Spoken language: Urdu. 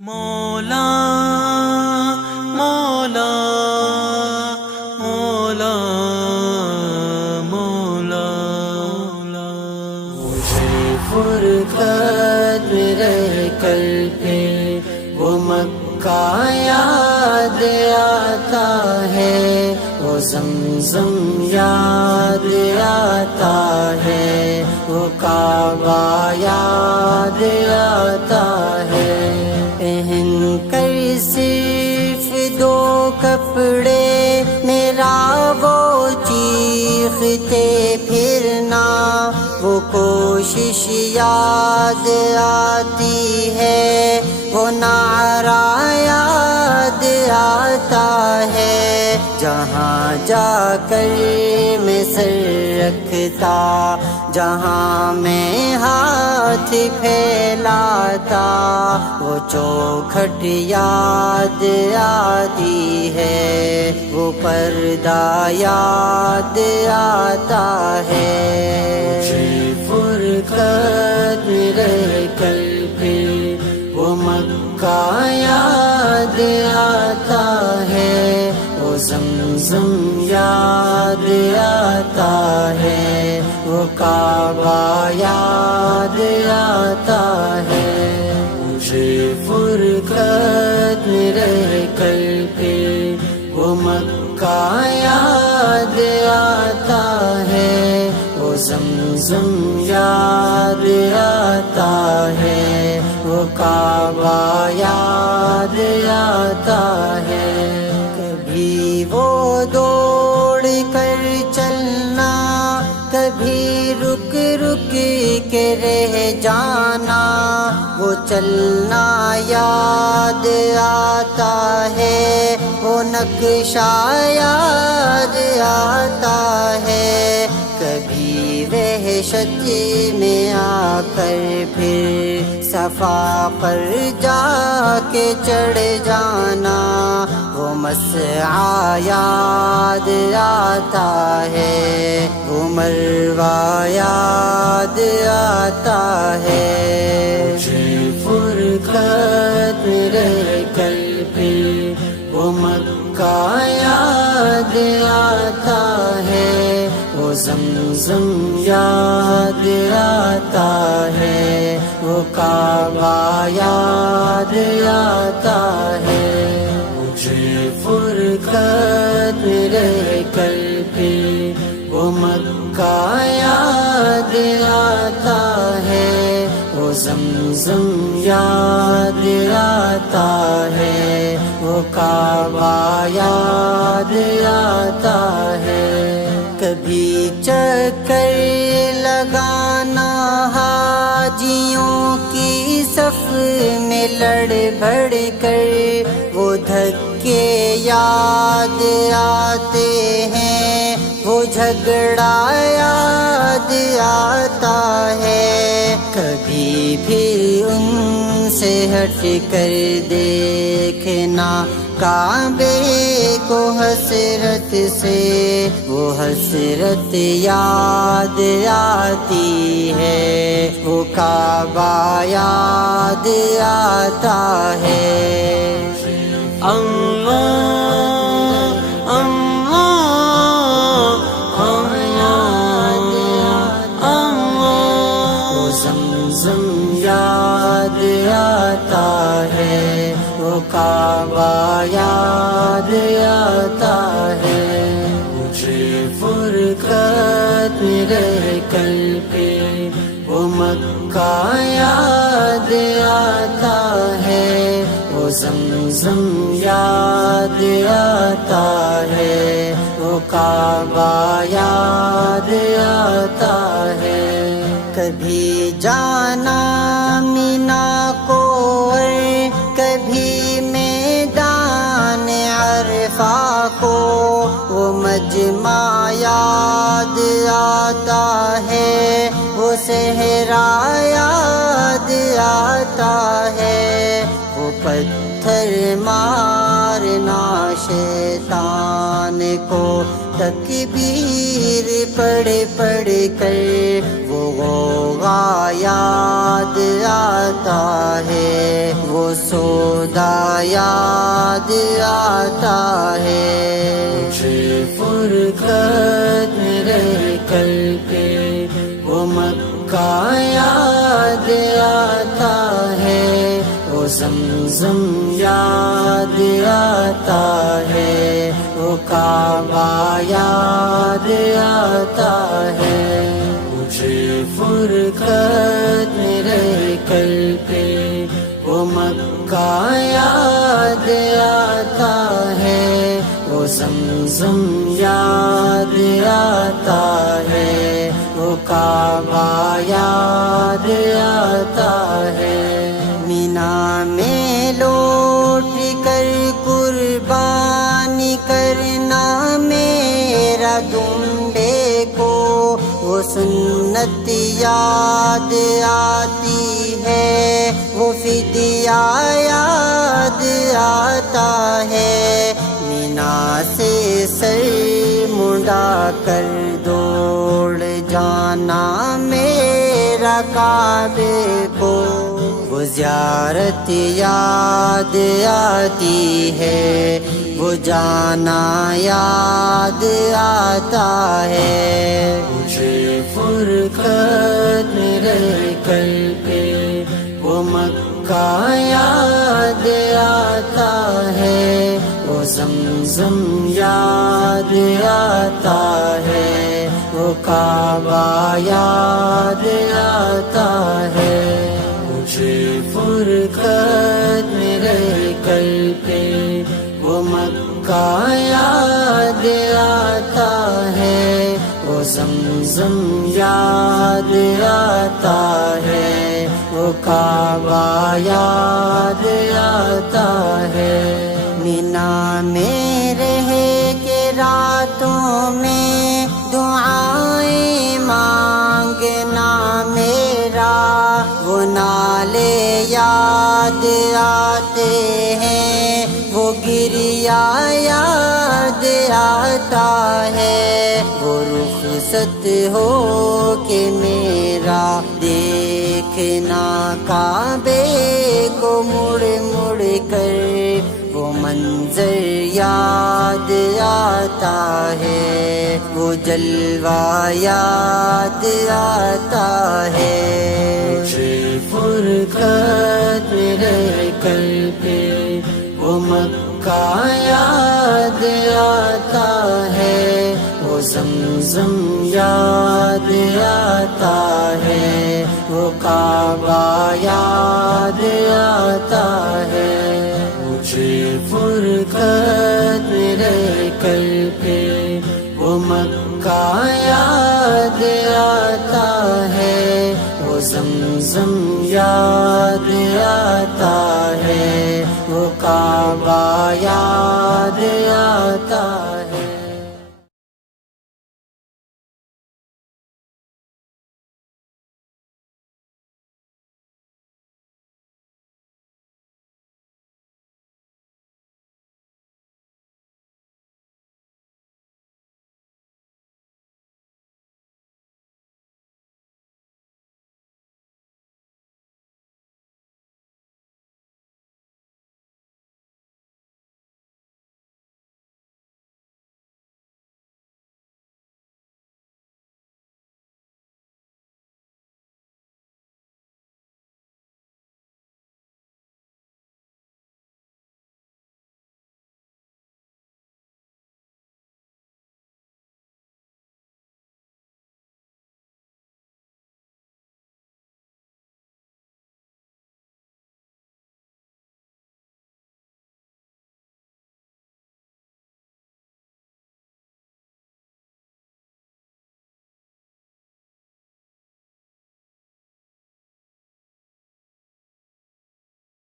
مولا مولا مولا مولا مجھے فرقت میرے کل پہ وہ مکہ یاد آتا ہے، وہ زمزم یاد آتا ہے، وہ کعبہ یاد آتا ہے۔ پہن کر صرف دو کپڑے میرا وہ چیختے پھرنا، وہ کوشش یاد آتی ہے، وہ نعرہ یاد آتا ہے۔ جہاں جا کر میں سر رکھتا، جہاں میں ہاتھ پھیلاتا، وہ چوکھٹ یاد آتی ہے، وہ پردہ یاد آتا ہے۔ مجھے فرقت میرے کل پہ وہ مکہ یاد آتا ہے، وہ زمزم یاد آتا ہے، وہ کعبہ یاد آتا ہے۔ مجھے فرقت میرے کل پہ وہ مکہ یاد آتا ہے، وہ زمزم یاد آتا ہے، وہ کعبہ یاد آتا ہے۔ کبھی وہ دوڑ کر چلنا، کبھی رک رک کے رہ جانا، وہ چلنا یاد آتا ہے، وہ نقشہ یاد آتا ہے۔ کبھی وحشت میں آ کر پھر صفا پر جا کے چڑھ جانا، وہ مسعی یاد آتا ہے، وہ مروہ یاد آتا ہے۔ مجھے فرقت میرے کل پہ وہ مکہ یاد آتا ہے، وہ زمزم یاد آتا ہے، وہ کعبہ یاد آتا ہے۔ مجھے فرقت میرے کل پہ وہ مکہ یاد آتا ہے، وہ زمزم یاد آتا ہے، وہ کعبہ یاد آتا ہے۔ کبھی چکر لگانا حاجیوں کی صف میں لڑ بڑھ کر، وہ دھکے یاد آتے ہیں، وہ جھگڑا یاد آتا ہے۔ کبھی بھی ان سے ہٹ کر دیکھنا کعبے کو حسرت سے، وہ حسرت یاد آتی ہے، وہ کعبہ یاد آتا ہے۔ اللہ اللہ اللہ اللہ، وہ زمزم یاد آتا ہے، وہ کعبہ یاد آتا ہے۔ مجھے فرقت میرے کل پہ وہ مکہ یاد آتا ہے، وہ زمزم یاد آتا ہے، وہ کعبہ یاد آتا ہے۔ کبھی جانا مینا کو، کبھی میدان عرفہ کو، وہ مجمع یاد آتا ہے، وہ صحرا یاد آتا ہے، وہ پتھر مارنا شیطان کو تکبیر پڑھ پڑھ کر، وہ غوغا یاد آتا ہے، وہ وہ سودا یاد آتا ہے، مجھے فرقت میں رہ کر کے وہ مکہ یاد آتا ہے، وہ زمزم یاد آتا ہے، وہ کعبہ یاد آتا ہے، مجھے فرقت میں رہ کر کے وہ مکہ یاد آتا ہے، وہ زمزم یاد آتا ہے، وہ کعبہ یاد آتا ہے۔ مینا میں لوٹ کر قربانی کرنا میرا دنڈے کو، وہ سنت یاد آتی ہے، وہ فدیہ یاد آتا ہے، مینا سے سر مڑا کر دوڑ جانا میرا کعبے کو، وہ زیارت یاد آتی ہے، وہ جانا یاد آتا ہے، مجھے فرقت میں رہ کر کے وہ مکہ یاد آتا ہے، وہ زمزم یاد آتا ہے، وہ کعبہ یاد آتا ہے، مجھے فرقت میں رہ کر کے وہ مکہ یاد آتا ہے، وہ زمزم یاد آتا ہے، وہ کعبہ یاد آتا ہے۔ مینا میں رہ کے راتوں میں دعائیں مانگنا میرا، وہ نالے یاد آتے ہیں، وہ گریا یاد آتا ہے، وہ رخصت ہو کے میرا دیکھنا کعبے کو مڑ مڑ کر، وہ منظر یاد آتا ہے، وہ جلوہ یاد آتا ہے، مجھے فرقت میں رہ کر کے وہ مکہ یاد آتا ہے، وہ زمزم یاد آتا ہے، وہ کعبہ یاد آتا ہے، مجھے فرقت میں رہ کر کے وہ مکہ یاد آتا ہے، وہ زمزم یاد آتا ہے، وہ کعبہ یاد